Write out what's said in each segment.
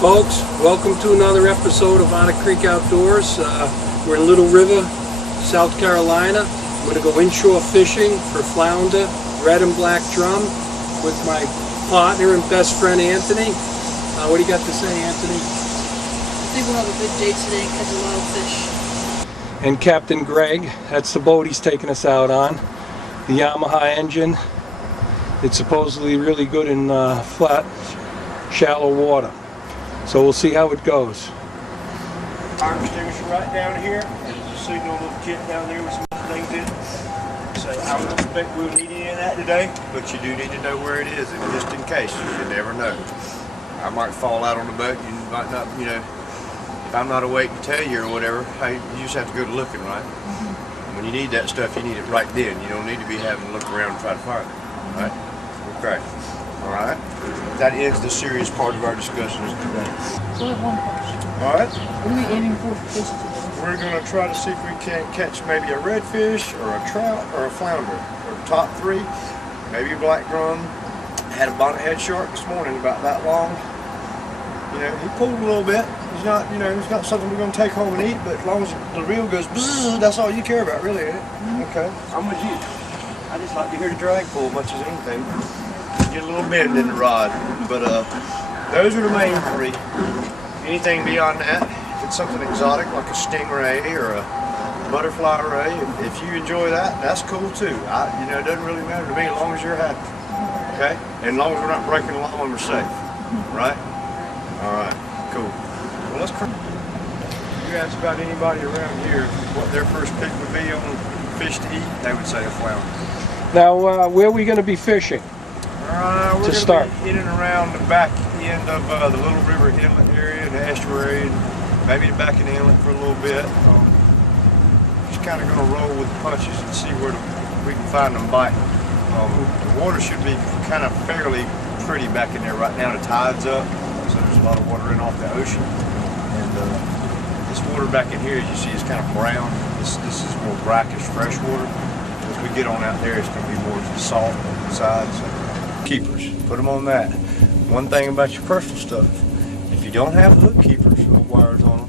Folks, welcome to another episode of Otter Creek Outdoors. We're in Little River, South Carolina. I'm going to go inshore fishing for flounder, red and black drum, with my partner and best friend Anthony. What do you got to say, Anthony? I think we'll have a good day today and catch a lot of fish. And Captain Greg, that's the boat he's taking us out on. The Yamaha engine. It's supposedly really good in flat, shallow water. So we'll see how it goes. Fire extinguisher right down here. There's a signal little kit down there with some things in it. So I don't expect we'll need any of that today, but you do need to know where it is, and just in case, you never know. I might fall out on the boat, you might not, if I'm not awake to tell you or whatever, hey, you just have to go to looking, right? When you need that stuff, you need it right then. You don't need to be having to look around and try to find it, right? Okay. All right. That ends the serious part of our discussions today. So I have one question. All right. What are we aiming for fish today? We're going to try to see if we can catch maybe a redfish or a trout or a flounder. Or top three, maybe a black drum. Had a bonnethead shark this morning about that long. He pulled a little bit. He's not, he's not something we're going to take home and eat, but as long as the reel goes bzzz, that's all you care about, really, ain't it? Okay. I'm with you. I just like to hear the drag pull as much as anything. Get a little bend in the rod, but those are the main three. Anything beyond that, if it's something exotic like a stingray or a butterfly ray, if you enjoy that, that's cool too. It doesn't really matter to me as long as you're happy, okay? And as long as we're not breaking the law and we're safe, right? All right, cool. Well, let's. You ask about anybody around here what their first pick would be on fish to eat, they would say a flounder. Now, where are we going to be fishing? We're going to be in and around the back end of the Little River Inlet area, the estuary, and maybe the back of the inlet for a little bit. Just kind of going to roll with the punches and see where we can find them biting. The water should be kind of fairly pretty back in there right now. The tide's up, so there's a lot of water in off the ocean. And this water back in here, as you see, is kind of brown. This is more brackish fresh water. As we get on out there, it's going to be more salt on the sides. Keepers, put them on that. One thing about your personal stuff, if you don't have hook keepers or wires on them,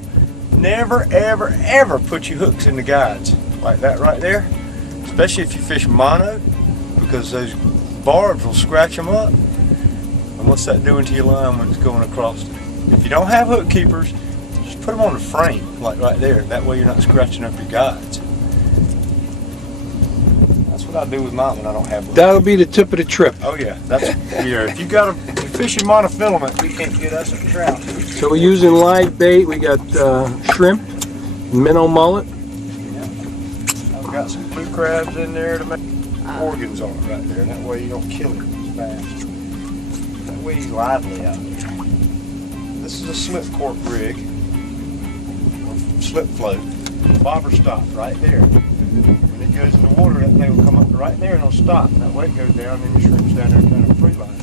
never, ever, ever put your hooks in the guides like that right there, especially if you fish mono, because those barbs will scratch them up. And what's that doing to your line when it's going across? If you don't have hook keepers, just put them on the frame, like right there. That way you're not scratching up your guides. That's what I do with mine when I don't have one. That'll be the tip of the trip. Oh yeah, if you got if you're fishing monofilament, you can't get us a trout. So we're using live bait. We got shrimp, minnow mullet. Yeah. I've got some blue crabs in there to make organs on it right there. That way you don't kill him as fast. That way he's lively out there. This is a slip cork rig, slip float, bobber stop right there. When it goes in the water, that thing will come up right there and it'll stop. That way it goes down and your shrimp's down there kind of free line.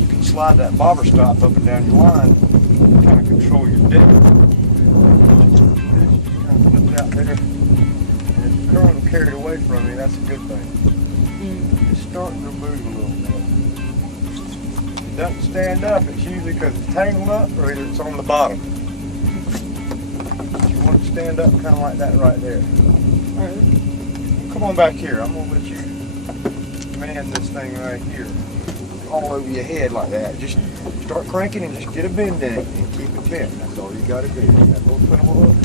You can slide that bobber stop up and down your line and kind of control your dip. You kind of flip it out there. And if the current will carry it away from you, that's a good thing. It's starting to move a little bit. If it doesn't stand up, it's usually because it's tangled up or either it's on the bottom. But you want it to stand up kind of like that right there. All right. Come on back here. I'm going to let you man this thing right here. All over your head like that. Just start cranking and just get a bend in it and keep it bent. That's all you got to do. That little pinnacle hook,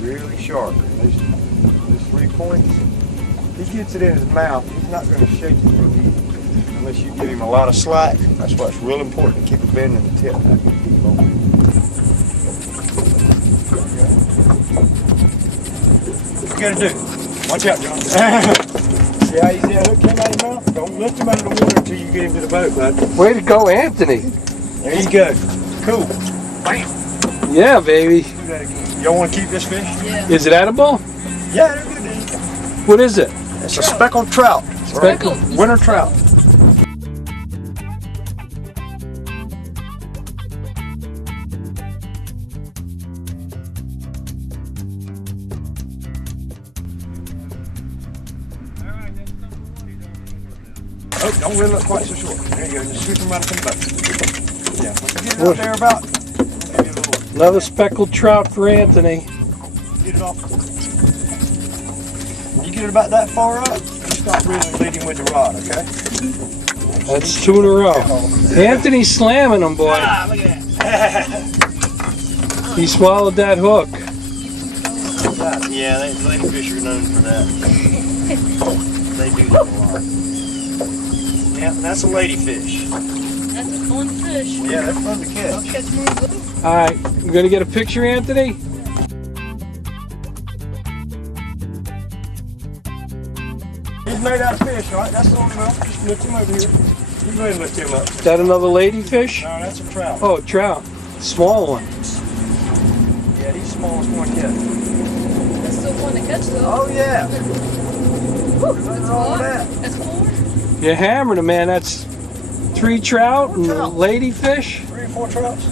really sharp. Those 3 points, if he gets it in his mouth, he's not going to shake it real easy unless you give him a lot of slack. That's why it's real important to keep a bend in the tip. What you got to do? Watch out, John. See how easy that hook came out of your mouth? Don't lift him out of the water until you get him to the boat, bud. Way to go, Anthony. There you go. Cool. Bam. Yeah, baby. Do that again. Y'all want to keep this fish? Yeah. Is it edible? Yeah, they're good to eat. What is it? It's a speckled trout. Speckled. Winter trout. Oh, don't reel it quite so short. There you go. Just sweep them right up in the boat. Yeah, when you get it up there about, maybe a little, Another speckled trout for Anthony. get it off. When you get it about that far up, you stop reeling and leading with the rod, okay? That's 2 in a row. Anthony's slamming them, boy. Ah, look at that. He swallowed that hook. Yeah, ladyfish are known for that. They do that a lot. Yeah, that's a ladyfish. That's a fun fish. Yeah, they're fun to I'll catch. catch more of those. All right, we're gonna get a picture, Anthony. He's made out of fish, all right? That's long enough. Just lift him over here. You go ahead and lift him up. Is that another ladyfish? No, that's a trout. Oh, trout. Small one. Yeah, he's the smallest one yet. That's still fun to catch though. Oh, yeah. Whew, that's wrong with four. that. That's 4. You're hammering him, man. That's 3 trout and a ladyfish. 3 or 4 trouts.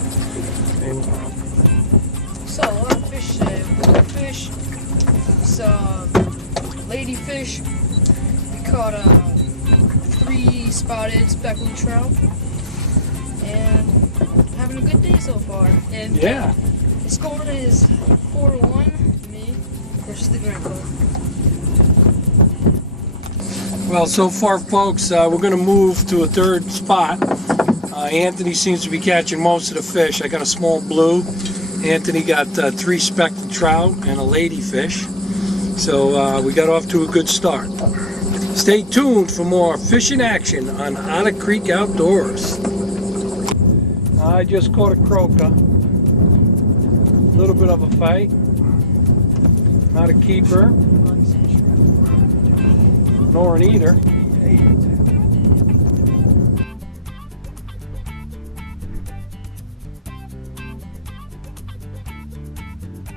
Saw a lot of fish today. Fish, some ladyfish. We caught 3 spotted speckled trout. And having a good day so far. And Yeah. the score is 4-1 me versus the grandpa. Well, so far, folks, we're going to move to a 3rd spot. Anthony seems to be catching most of the fish. I got a small blue. Anthony got 3 speckled trout and a ladyfish. So we got off to a good start. Stay tuned for more fishing action on Otter Creek Outdoors. I just caught a croaker. A little bit of a fight. Not a keeper. Nor an eater.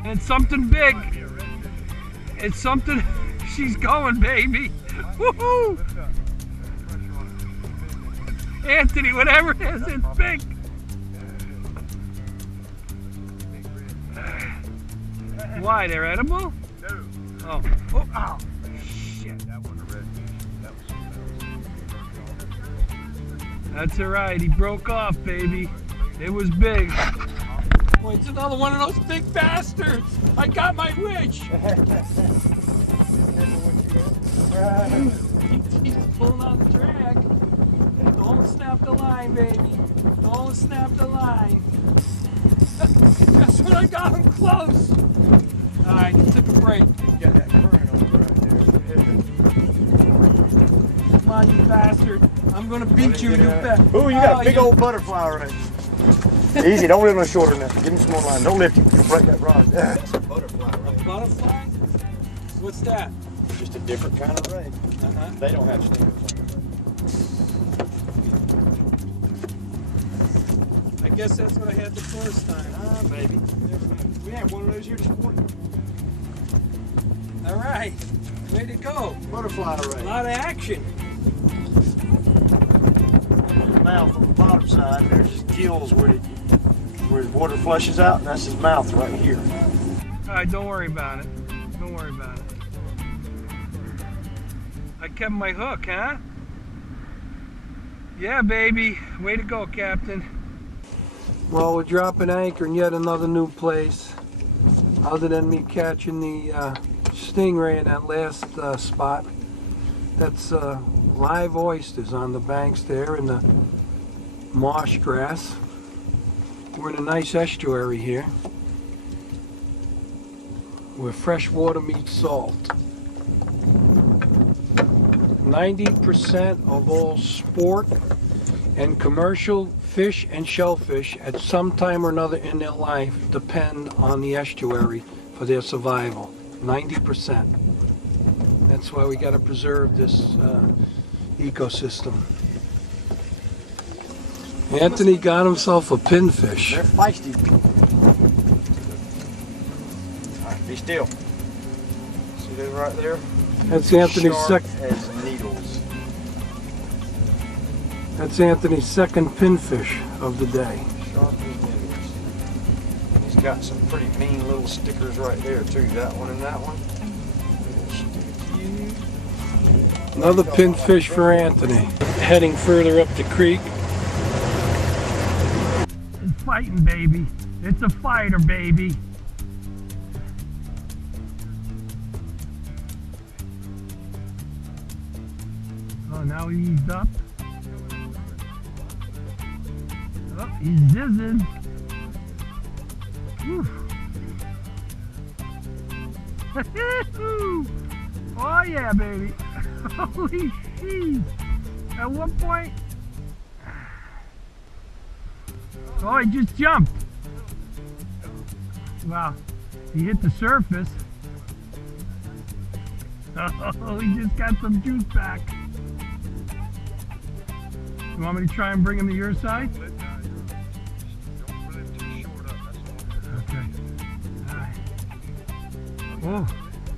It's something big. It's something. She's going, baby. Woohoo! Anthony, whatever it is, it's big. Why? They're edible? No. Oh. Oh. Ow. Shit. That wasn't a redfish. That was That's alright. He broke off, baby. It was big. Boy, it's another one of those big bastards. I got my wish. He's pulling on the drag. Don't snap the line, baby. Don't snap the line. That's when I got him close. Alright, he took a break. got that current on it right there. Come on, you bastard. I'm gonna beat you, you bet. Ooh, you got a big old butterfly right there. Easy, don't lift no shorter than that. Give me some more line. Don't lift it. You'll break that rod. That's a butterfly ray. Butterfly? What's that? Just a different kind of ray. They don't have stingers on them. I guess that's what I had the first time. Maybe. We had one of those here this morning. All right, way to go. Butterfly A ray. lot of action. Mouth on the bottom side. There's his gills where his water flushes out, and that's his mouth right here. All right, don't worry about it. Don't worry about it. I kept my hook, huh? Yeah, baby. Way to go, Captain. Well, we're dropping anchor in yet another new place. Other than me catching the stingray in that last spot. That's live oysters on the banks there in the marsh grass. We're in a nice estuary here where fresh water meets salt. 90% of all sport and commercial fish and shellfish at some time or another in their life depend on the estuary for their survival. 90%. That's why we got to preserve this ecosystem. Anthony got himself a pinfish. They're feisty. All right, be still. See those right there? That's Anthony's Sharp as needles. That's Anthony's second pinfish of the day. Sharp as needles. He's got some pretty mean little stickers right there too. That one and that one. Another pinfish for Anthony. Heading further up the creek. fighting, baby. It's a fighter, baby. Oh, now he eased up. Oh, he's zizzing. Oh yeah, baby. Holy shit. At what point? Oh, he just jumped. Wow. He hit the surface. Oh, he just got some juice back. You want me to try and bring him to your side? Okay. All right. Oh,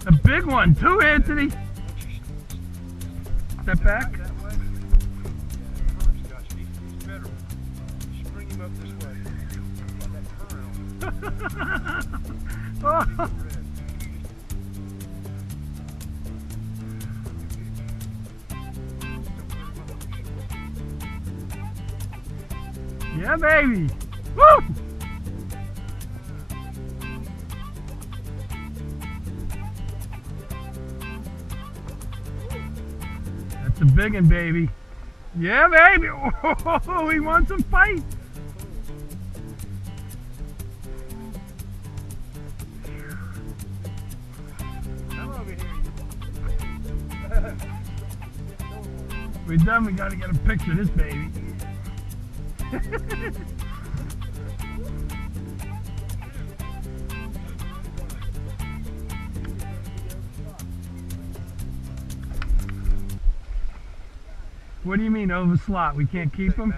a big one too, Anthony. Step back. Oh. Yeah, baby. Woo! That's a big one, baby. Yeah, baby. Oh, he wants to fight. We're done. We got to get a picture of this baby. What do you mean over slot? We can't keep him?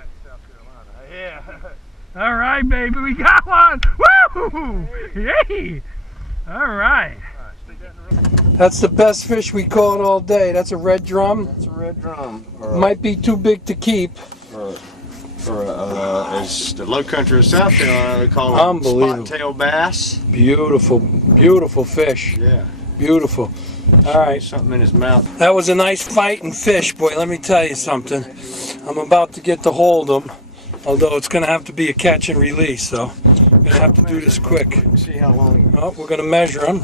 Yeah. All right, baby, we got one. Woo! Yay! All right. That's the best fish we caught all day. That's a red drum. That's a red drum. Might be too big to keep. As the low country of South Carolina, they call it Unbelievable. spot-tailed bass. Beautiful, beautiful fish. Yeah. Beautiful. All right. Something in his mouth. That was a nice fighting fish, boy. Let me tell you something. I'm about to get to hold him, although it's going to have to be a catch and release, so I'm going to have to do this quick. See how long. Oh, we're going to measure him.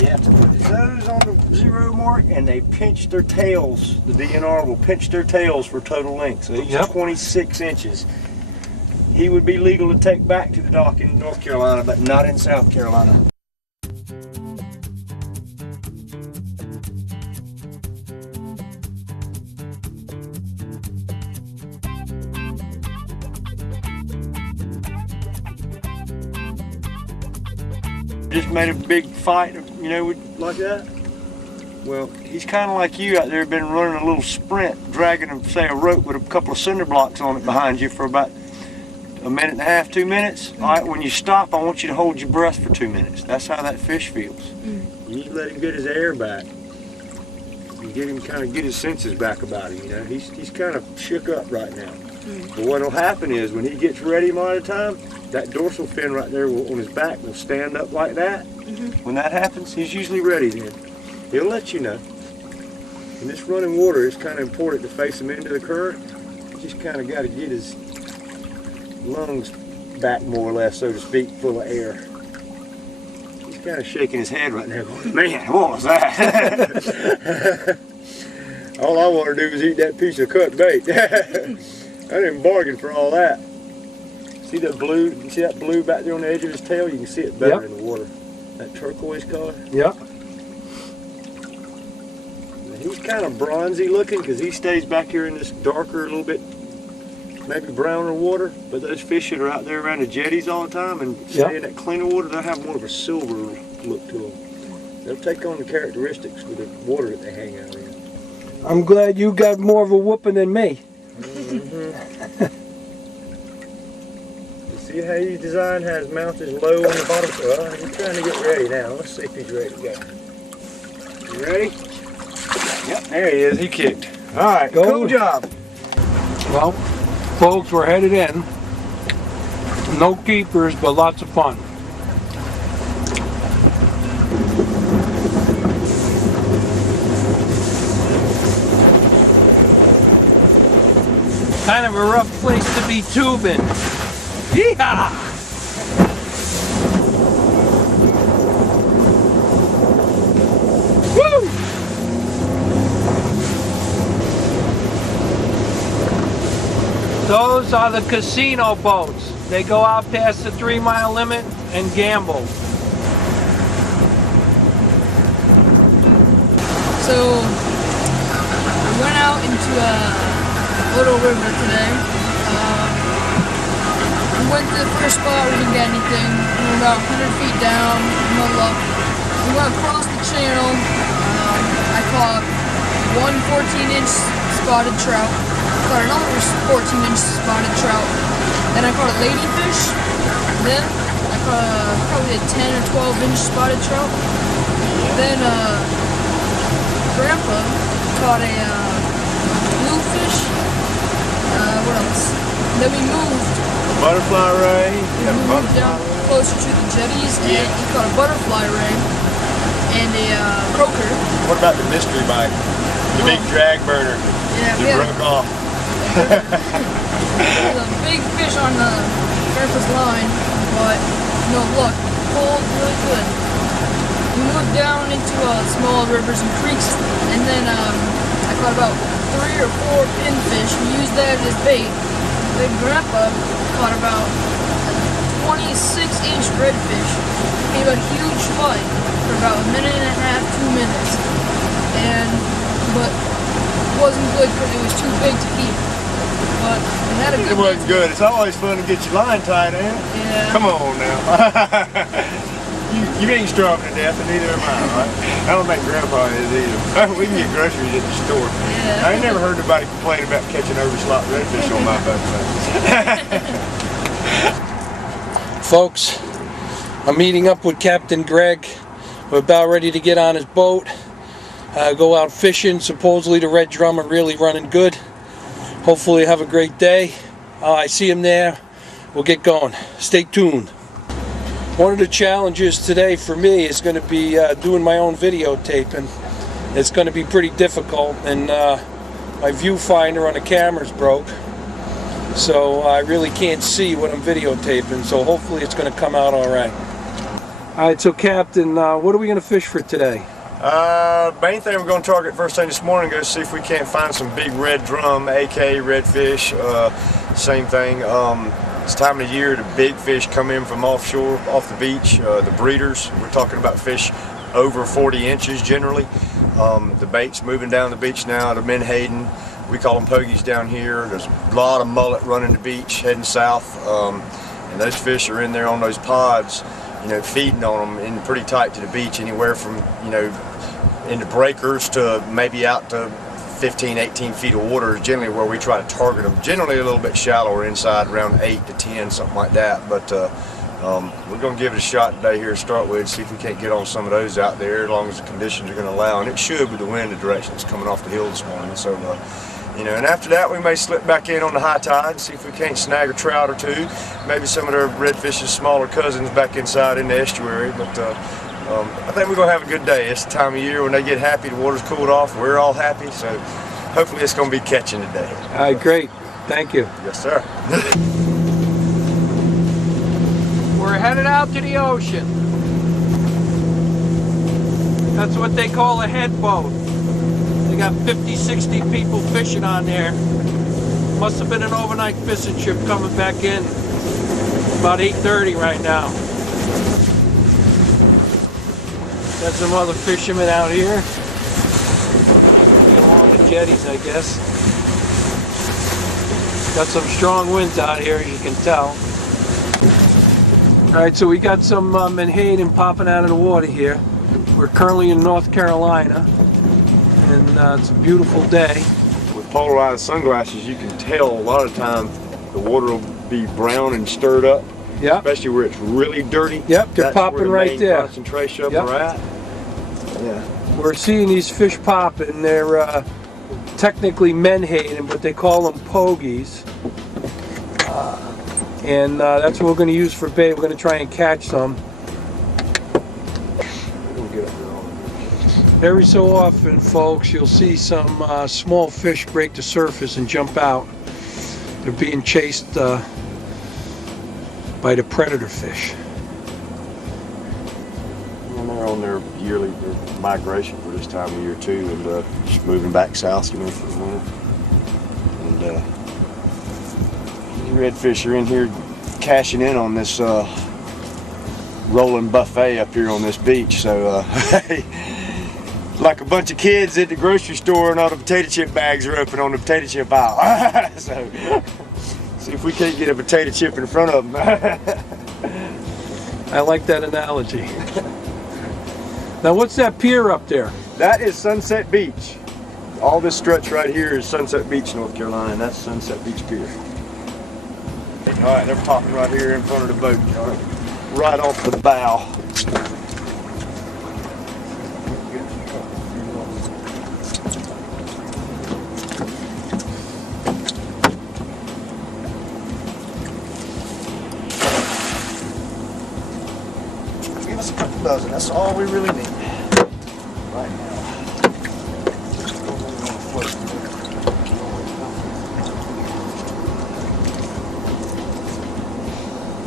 You have to put those on the 0 mark, and they pinch their tails. The DNR will pinch their tails for total length. So he's 26 inches. He would be legal to take back to the dock in North Carolina, but not in South Carolina. Just made a big fight, you know, like that. Well, he's kind of like you out there, been running a little sprint, dragging, say, a rope with a couple of cinder blocks on it behind you for about a minute and a half, 2 minutes. All right, when you stop, I want you to hold your breath for 2 minutes. That's how that fish feels. You just let him get his air back. You get him kind of get his senses back about him, you know. He's kind of shook up right now. But what'll happen is when he gets ready a lot of the time, that dorsal fin right there on his back will stand up like that. When that happens, he's usually ready then. He'll let you know. In this running water, it's kind of important to face him into the current. You just kind of got to get his lungs back more or less, so to speak, full of air. He's kind of shaking his head right now going, man, what was that? All I want to do is eat that piece of cut bait. I didn't bargain for all that. See that blue? You see that blue back there on the edge of his tail? You can see it better in the water. That turquoise color. Yep. He's kind of bronzy looking because he stays back here in this darker, a little bit, maybe browner water. But those fish that are out there around the jetties all the time and stay in that cleaner water, they'll have more of a silver look to them. They'll take on the characteristics with the water that they hang out in. I'm glad you got more of a whooping than me. See how he's designed, how his mouth is low on the bottom? Well, he's trying to get ready now. Let's see if he's ready to go. You ready? Yep, there he is. He kicked. All right, cool job. Well, folks, we're headed in. No keepers, but lots of fun. Kind of a rough place to be tubing. Yeehaw! Woo! Those are the casino boats. They go out past the 3-mile limit and gamble. So, we went out into a little river today. We went to the first spot, we didn't get anything. We were about 100 feet down, no luck. We went across the channel. I caught one 14-inch spotted trout. Caught another 14-inch spotted trout. Then I caught a ladyfish. Then I caught probably a 10 or 12-inch spotted trout. Then Grandpa caught a bluefish. What else? Then we moved. Butterfly ray. We moved down closer to the jetties, and he caught a butterfly ray and a croaker. What about the mystery bite? The big drag burner. Yeah, It broke off. There's a big fish on Grandpa's line, but no luck. Pulled really good. We moved down into small rivers and creeks, and then I caught about 3 or 4 pinfish. We used that as bait. Then Grandpa caught about a 26-inch redfish. He made a huge fight for about 1.5 minutes, 2 minutes, but it wasn't good because it was too big to keep. But we had a good. It wasn't good. It's always fun to get your line tied in. Yeah. Come on now. You ain't starving to death, and neither am I, right? I don't think Grandpa is either. We can get groceries at the store. Yeah. I ain't never heard nobody complain about catching overslot redfish on my boat. Folks, I'm meeting up with Captain Greg. We're about ready to get on his boat, go out fishing. Supposedly the red drum are really running good. Hopefully have a great day. I see him there. We'll get going. Stay tuned. One of the challenges today for me is going to be doing my own videotaping. It's going to be pretty difficult, and my viewfinder on the camera's broke, so I really can't see what I'm videotaping, so hopefully it's going to come out alright. Alright, so Captain, what are we going to fish for today? Main thing we're going to target first thing this morning, go see if we can't find some big red drum, aka redfish. Same thing. It's time of the year the big fish come in from offshore, off the beach. The breeders, we're talking about fish over 40 inches generally. The bait's moving down the beach now to Menhaden. We call them pogies down here. There's a lot of mullet running the beach heading south, and those fish are in there on those pods, you know, feeding on them in pretty tight to the beach, anywhere from, you know, into breakers to maybe out to 15, 18 feet of water is generally where we try to target them. Generally a little bit shallower inside, around 8 to 10, something like that. But we're going to give it a shot today here to start with, see if we can't get on some of those out there, as long as the conditions are going to allow. And it should with the wind, the direction that's coming off the hill this morning. So, you know, and after that we may slip back in on the high tide and see if we can't snag a trout or two. Maybe some of their redfish's smaller cousins back inside in the estuary. But I think we're going to have a good day. It's the time of year when they get happy, the water's cooled off, we're all happy, so hopefully it's going to be catching today. All right, great. Thank you. Yes, sir. We're headed out to the ocean. That's what they call a head boat. They got 50, 60 people fishing on there. Must have been an overnight fishing trip coming back in. About 8:30 right now. Got some other fishermen out here. Along the jetties, I guess. Got some strong winds out here, as you can tell. Alright, so we got some menhaden popping out of the water here. We're currently in North Carolina, and it's a beautiful day. With polarized sunglasses, you can tell a lot of time the water will be brown and stirred up. Yep. Especially where it's really dirty. Yep, they're That's popping where the right main there. Concentration of Yep. them are at. Yeah. We're seeing these fish popping. They're technically menhaden, but they call them pogies. And that's what we're going to use for bait. We're going to try and catch some. Every so often, folks, you'll see some small fish break the surface and jump out. They're being chased by the predator fish. And they're on their yearly migration for this time of year too, and just moving back south, you know, for the winter. And these redfish are in here cashing in on this rolling buffet up here on this beach. So like a bunch of kids at the grocery store and all the potato chip bags are open on the potato chip aisle. So see if we can't get a potato chip in front of them. I like that analogy. Now what's that pier up there? That is Sunset Beach. All this stretch right here is Sunset Beach, North Carolina, and that's Sunset Beach Pier. All right, they're popping right here in front of the boat, right off the bow. Give us a couple dozen, that's all we really need right now.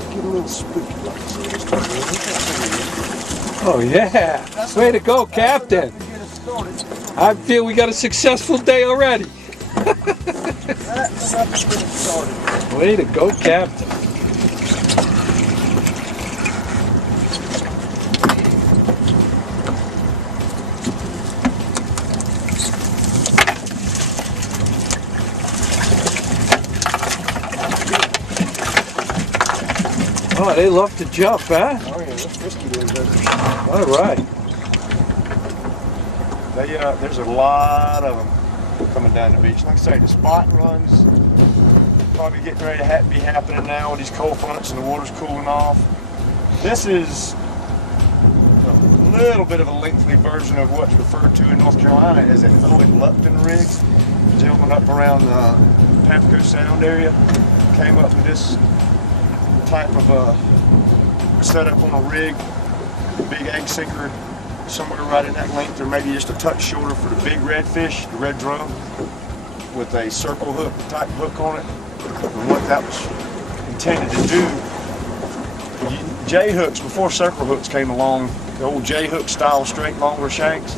Get a little spooky like this. Oh yeah, way to go, Captain. I feel we got a successful day already. Way to go, Captain. Oh, they love to jump, huh? Oh yeah, that's risky little business. All right. There's a lot of them coming down the beach. Like I say, the spot runs probably getting ready to be happening now with these cold fronts and the water's cooling off. This is a little bit of a lengthy version of what's referred to in North Carolina as an Owen Lupton rig. A gentleman up around the Pamlico Sound area came up with this type of setup on a rig, big egg sinker somewhere right in that length, or maybe just a touch shorter for the big redfish, the red drum, with a circle hook type hook on it. And what that was intended to do, J hooks, before circle hooks came along, the old J hook style straight longer shanks,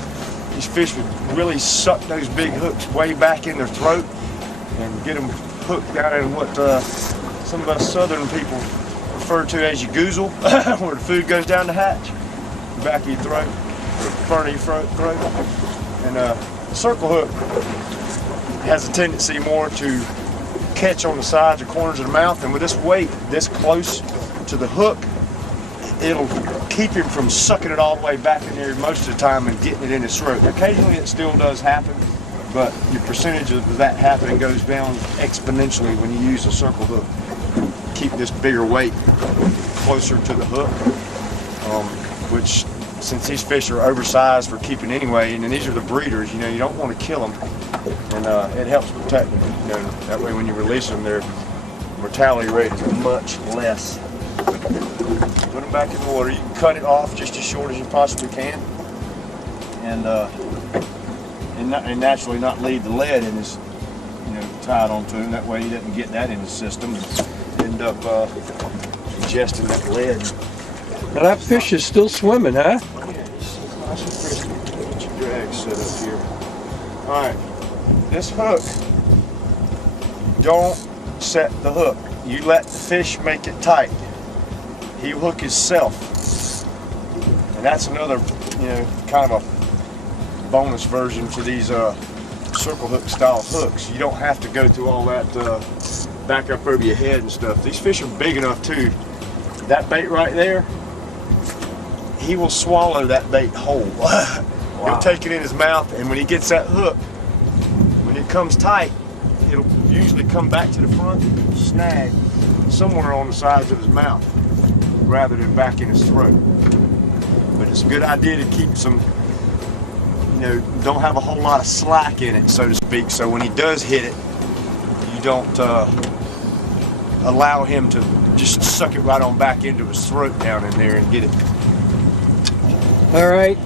these fish would really suck those big hooks way back in their throat and get them hooked down in what some of us southern people refer to as your goozle, where the food goes down the hatch, the back of your throat, or the front of your throat. And the circle hook has a tendency more to catch on the sides or corners of the mouth, and with this weight this close to the hook, it'll keep him from sucking it all the way back in there most of the time and getting it in his throat. Occasionally it still does happen, but your percentage of that happening goes down exponentially when you use a circle hook. Keep this bigger weight closer to the hook, which, since these fish are oversized for keeping anyway, and these are the breeders, you know, you don't want to kill them, and it helps protect them. You know, that way when you release them, their mortality rate is much less. Put them back in the water. You can cut it off just as short as you possibly can, and naturally not leave the lead in his, you know, tied onto him. That way he doesn't get that in the system and end up ingesting that lead. Now that fish is still swimming, huh? Yeah, it's nice and frisky. Get your drag set up here. All right, this hook, don't set the hook. You let the fish make it tight. He'll hook himself, and that's another, you know, kind of a bonus version to these circle hook style hooks. You don't have to go through all that back up over your head and stuff. These fish are big enough too. That bait right there, he will swallow that bait whole. Wow. He'll take it in his mouth, and when he gets that hook, when it comes tight, it'll usually come back to the front and snag somewhere on the sides of his mouth rather than back in his throat. But it's a good idea to keep some, you know, don't have a whole lot of slack in it, so to speak, so when he does hit it, you don't allow him to just suck it right on back into his throat down in there and get it. All right.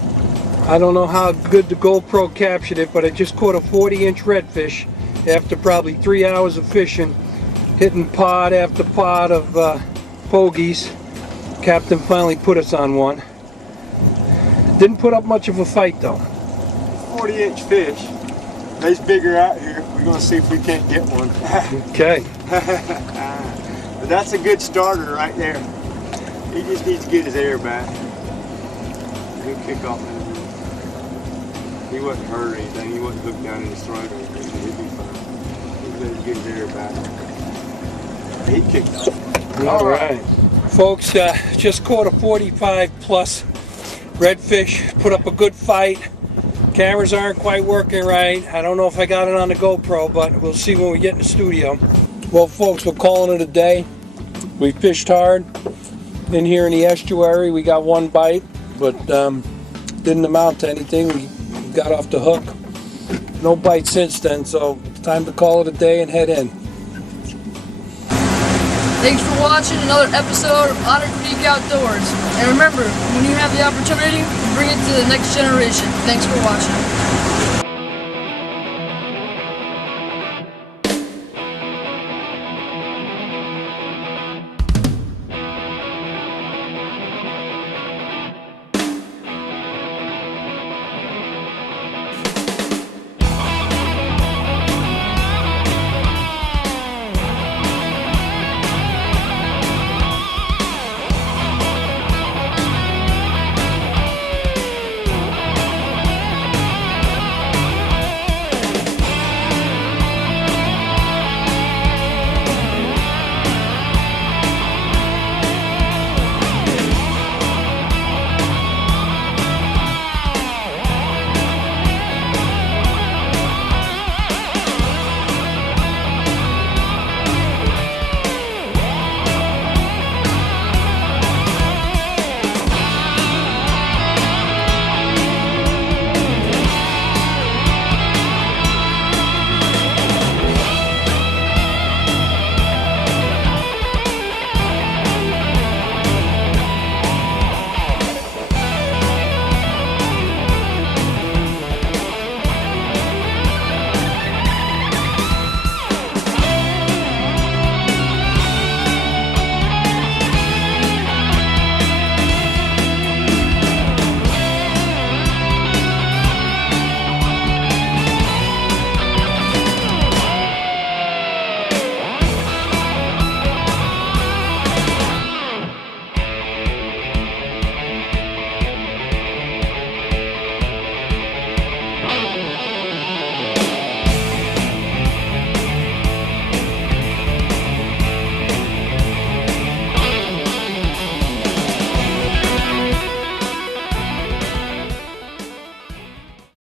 I don't know how good the GoPro captured it, but I just caught a 40-inch redfish after probably 3 hours of fishing, hitting pod after pod of pogies. Captain finally put us on one. Didn't put up much of a fight though. 40-inch fish. They's bigger out here. We're gonna see if we can't get one. Okay. But that's a good starter right there. He just needs to get his air back. He'll kick off in a minute. He wasn't hurt or anything. He wasn't hooked down in his throat or anything. So he'll be fine. He's ready to get his air back. He kicked off. All right. Folks, just caught a 45 plus redfish. Put up a good fight. Cameras aren't quite working right. I don't know if I got it on the GoPro, but we'll see when we get in the studio. Well, folks, we're calling it a day. We fished hard in here in the estuary. We got one bite, but didn't amount to anything. We got off the hook. No bite since then, so it's time to call it a day and head in. Thanks for watching another episode of Otter Creek Outdoors. And remember, when you have the opportunity, bring it to the next generation. Thanks for watching.